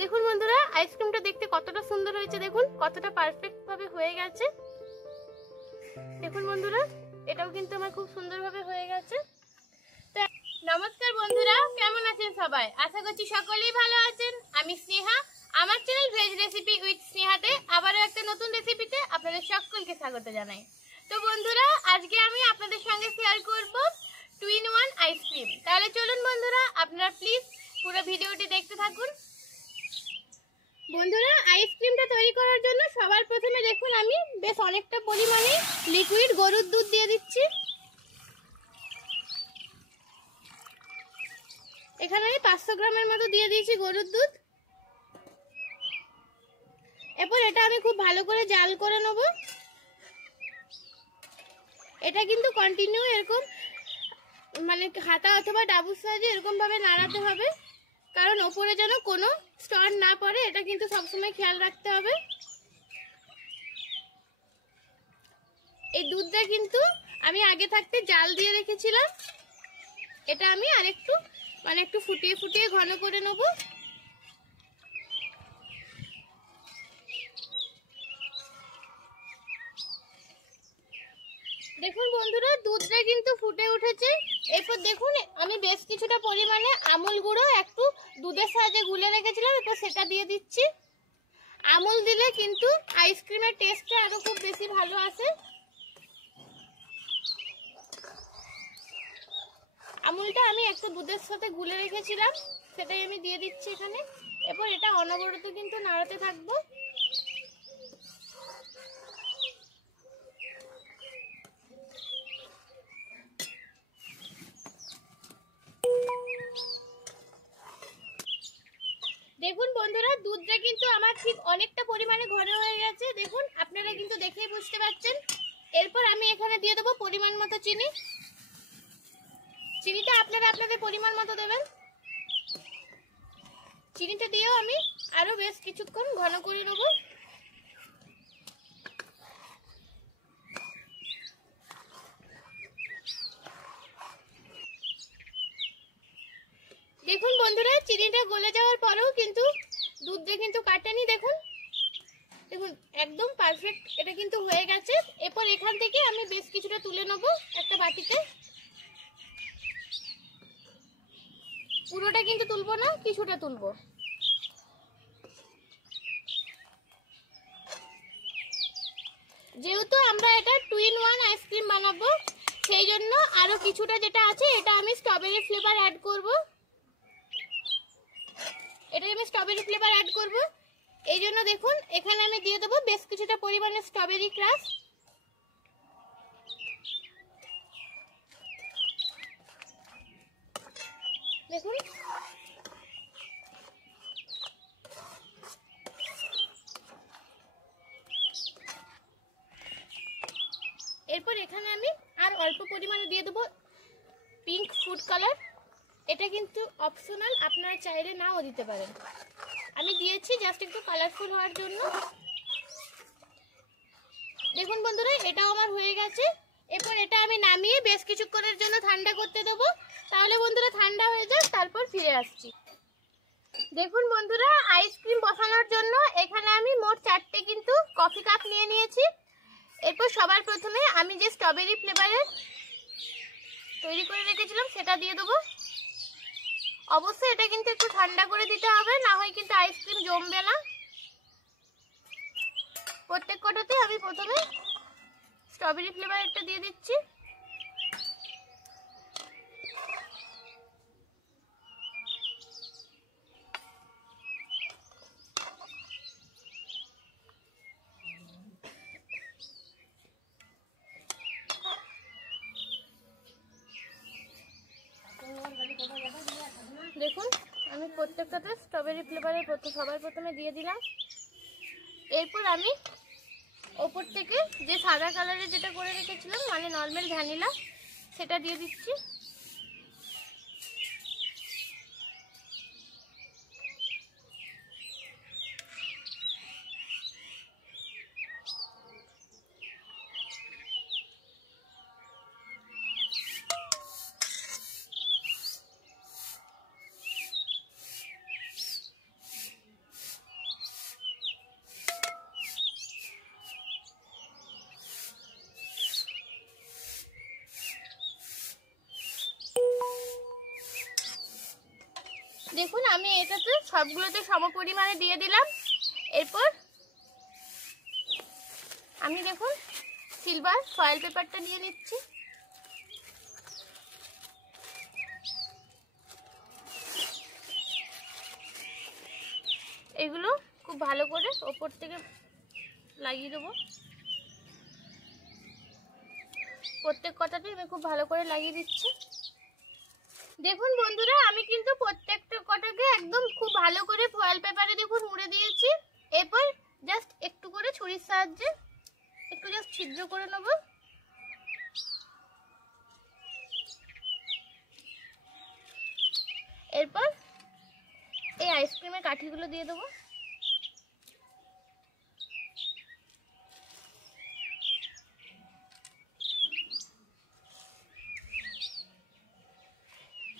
দেখুন বন্ধুরা, আইসক্রিমটা দেখতে কতটা সুন্দর হয়েছে, দেখুন কতটা পারফেক্ট ভাবে হয়ে গেছে। দেখুন বন্ধুরা, এটাও কিন্তু আমার খুব সুন্দরভাবে হয়ে গেছে। তো নমস্কার বন্ধুরা, কেমন আছেন সবাই? আশা করছি সকলেই ভালো আছেন। আমি স্নেহা, আমার চ্যানেল ভেজ রেসিপি উইথ স্নেহাতে আবারও একটা নতুন রেসিপিতে আপনাদের সকলকে স্বাগত জানাই। তো বন্ধুরা, আজকে আমি আপনাদের সঙ্গে শেয়ার করব 2-in-1 আইসক্রিম। তাহলে চলুন বন্ধুরা, আপনারা প্লিজ পুরো ভিডিওটি দেখতে থাকুন। বন্ধুরা, আইসক্রিমটা তৈরি করার জন্য সবার প্রথমে দেখুন আমি বেশ অনেকটা পরিমাণে লিকুইড গরুর দুধ দিয়ে দিচ্ছি। এখানে আমি 500 গ্রামের মতো দিয়ে দিয়েছি গরুর দুধ। এরপর এটা আমি খুব ভালো করে জাল করে নেব। এটা কিন্তু কন্টিনিউ এরকম মানে হাতা অথবা ডাবুর সাহায্যে এরকম ভাবে নাড়াতে হবে, কারণ ওপরে যেন কোনো স্টন না পড়ে, এটা কিন্তু সবসময় খেয়াল রাখতে হবে। এই দুধটা কিন্তু আমি আগে থাকতে জাল দিয়ে রেখেছিলাম। এটা আমি আরেকটু একটু ফুটিয়ে ফুটিয়ে ঘন করে নেব। দেখুন বন্ধুরা, দুধটা কিন্তু ফুটে উঠেছে। এরপর দেখুন আমি বেশ কিছুটা পরিমাণে আমুল গুঁড়ো একটু দুধের সাহায্যে গুলে রেখেছিলাম, এরপর সেটা দিয়ে দিচ্ছি। আমুল দিলে কিন্তু আইসক্রিমের টেস্টটা আরো খুব বেশি ভালো আসে। আমুলটা আমি একটা দুধের সাথে গুলে রেখেছিলাম, সেটাই আমি দিয়ে দিচ্ছি এখানে। এরপর এটা অনবরত কিন্তু নাড়াতে থাকবো। দেখুন বন্ধুরা, দুধটা কিন্তু আমার ঠিক অনেকটা পরিমাণে ঘন হয়ে গেছে। দেখুন, আপনারা কিন্তু দেখেই বুঝতে পারছেন। এরপর আমি এখানে দিয়ে দেবো পরিমাণ মতো চিনি। চিনিটা আপনারা আপনাদের পরিমাণ মতো দেবেন। চিনিটা দিয়েও আমি আরো বেশ কিছুক্ষণ ঘন করে নেব। দেখুন বন্ধুরা, চিনিটা গলে যাওয়ার পরেও কিন্তু দুধটা কিন্তু কাটেনি। দেখুন দেখুন একদম পারফেক্ট এটা কিন্তু হয়ে গেছে। এরপর এখান থেকে আমি বেশ কিছুটা তুলে নেব একটা বাটিতে। পুরোটা কিন্তু তুলবো না, কিছুটা তুলবো। যেহেতু আমরা এটা 2-in-1 আইসক্রিম বানাবো, সেই জন্য আরো কিছুটা যেটা আছে এটা আমি স্ট্রবেরি ফ্লেভার অ্যাড করব। এই জন্য দেখুন এখানে আমি দিয়ে দেবো বেশ কিছুটা পরিমাণে স্ট্রবেরি ক্রাশ। দেখুন এরপর এখানে আমি আর অল্প পরিমাণে দিয়ে দেবো পিঙ্ক ফুড কালার। এটা কিন্তু অপশনাল, আপনারা চাইলে নাও দিতে পারেন। আমি দিয়েছি জাস্ট একটু কালারফুল হওয়ার জন্য। দেখুন বন্ধুরা, এটাও আমার হয়ে গেছে। এরপর এটা আমি নামিয়ে বেশ কিছুক্ষণের জন্য ঠান্ডা করতে দেবো। তাহলে বন্ধুরা ঠান্ডা হয়ে যাক, তারপর ফিরে আসছি। দেখুন বন্ধুরা, আইসক্রিম বসানোর জন্য এখানে আমি মোট 4টে কিন্তু কফি কাপ নিয়ে নিয়েছি। এরপর সবার প্রথমে আমি যে স্ট্রবেরি ফ্লেভারের তৈরি করে রেখেছিলাম সেটা দিয়ে দেবো। অবশ্যই এটা কিন্তু একটু ঠান্ডা করে দিতে হবে, না হয় কিন্তু আইসক্রিম জমবে না। প্রত্যেক কটাতে আমি প্রথমে স্ট্রবেরি ফ্লেভারটা দিয়ে দিচ্ছি। দেখুন আমি প্রত্যেকটাতে স্ট্রবেরি ফ্লেভারের সবার প্রথমে দিয়ে দিলাম। এরপর আমি ওপর থেকে যে সাদা কালারের যেটা করে রেখেছিলাম মানে নর্মাল ভ্যানিলা, সেটা দিয়ে দিচ্ছি। দেখুন আমি এটাতে সবগুলোতে সম পরিমাণে দিয়ে দিলাম। এরপর আমি দেখুন সিলভার ফয়েল পেপারটা নিয়ে নিচ্ছি। এগুলো খুব ভালো করে ওপর থেকে লাগিয়ে দেবো। প্রত্যেক কটাতেই আমি খুব ভালো করে লাগিয়ে দিচ্ছি। দেখুন বন্ধুরা আমি কিন্তু প্রত্যেকটা কটাকে একদম খুব ভালো করে ফয়েল পেপারে দেখুন মুড়ে দিয়েছি। এরপর জাস্ট একটু করে ছুরির সাহায্যে একটু জাস্ট ছিদ্র করে নেব। এরপর এই আইসক্রিমের কাঠিগুলো দিয়ে দেবো।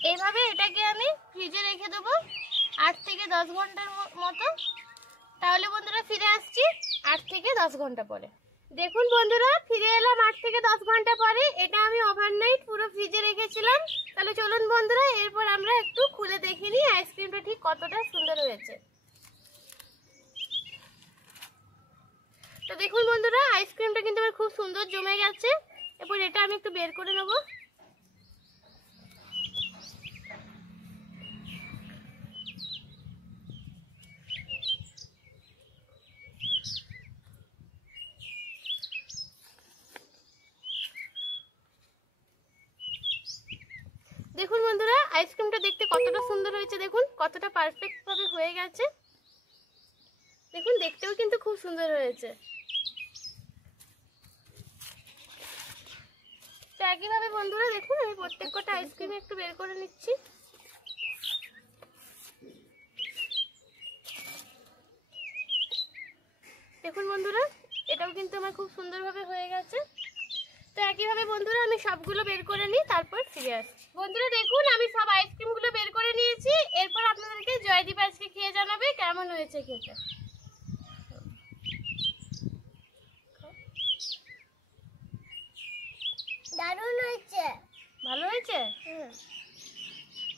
এইভাবে এটাকে আমি ফ্রিজে রেখে দেবো 8 থেকে 10 ঘন্টার মতো। তাহলে বন্ধুরা ফিরে আসছি 8 থেকে 10 ঘন্টা পরে। দেখুন বন্ধুরা ফিরে এলাম 8 থেকে 10 ঘন্টা পরে। এটা আমি ওভারনাইট পুরো ফ্রিজে রেখেছিলাম। তাহলে চলুন বন্ধুরা এরপর আমরা একটু খুলে দেখে নিই আইসক্রিমটা ঠিক কতটা সুন্দর হয়েছে। তো দেখুন বন্ধুরা আইসক্রিমটা কিন্তু আমার খুব সুন্দর জমে গেছে। এরপর এটা আমি একটু বের করে নেব। দেখুন বন্ধুরা আইসক্রিমটা দেখতে কতটা সুন্দর হয়েছে, দেখুন কতটা পারফেক্ট ভাবে হয়ে গেছে। দেখুন দেখতেও কিন্তু খুব সুন্দর হয়েছে। তো একইভাবে বন্ধুরা দেখুন আমি প্রত্যেক কটা আইসক্রিম একটু বের করে নিচ্ছি। দেখুন বন্ধুরা এটাও কিন্তু আমার খুব সুন্দরভাবে হয়ে গেছে। তো একইভাবে বন্ধুরা আমি সবগুলো বের করে নিই, তারপর ফিরে আসছি। বন্ধুরা দেখুন আমি সব আইসক্রিমগুলো বের করে নিয়েছি। এরপর আপনাদেরকে জয়দীপ আজকে খেয়ে জানাবে কেমন হয়েছে খেতে। দারুণ হয়েছে। ভালো হয়েছে?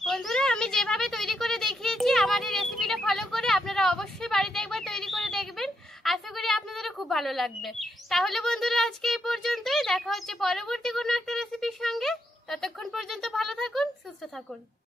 বন্ধুরা আমি যেভাবে তৈরি করে দেখিয়েছি আমার এই রেসিপিটা ফলো করে আপনারা অবশ্যই বাড়িতে একবার তৈরি করে দেখবেন। আশা করি আপনাদেরও খুব ভালো লাগবে। তাহলে বন্ধুরা আজকে এই পর্যন্তই। দেখা হচ্ছে পরবর্তী কোনো একটা রেসিপির সঙ্গে। ততক্ষণ পর্যন্ত ভালো থাকুন, সুস্থ থাকুন।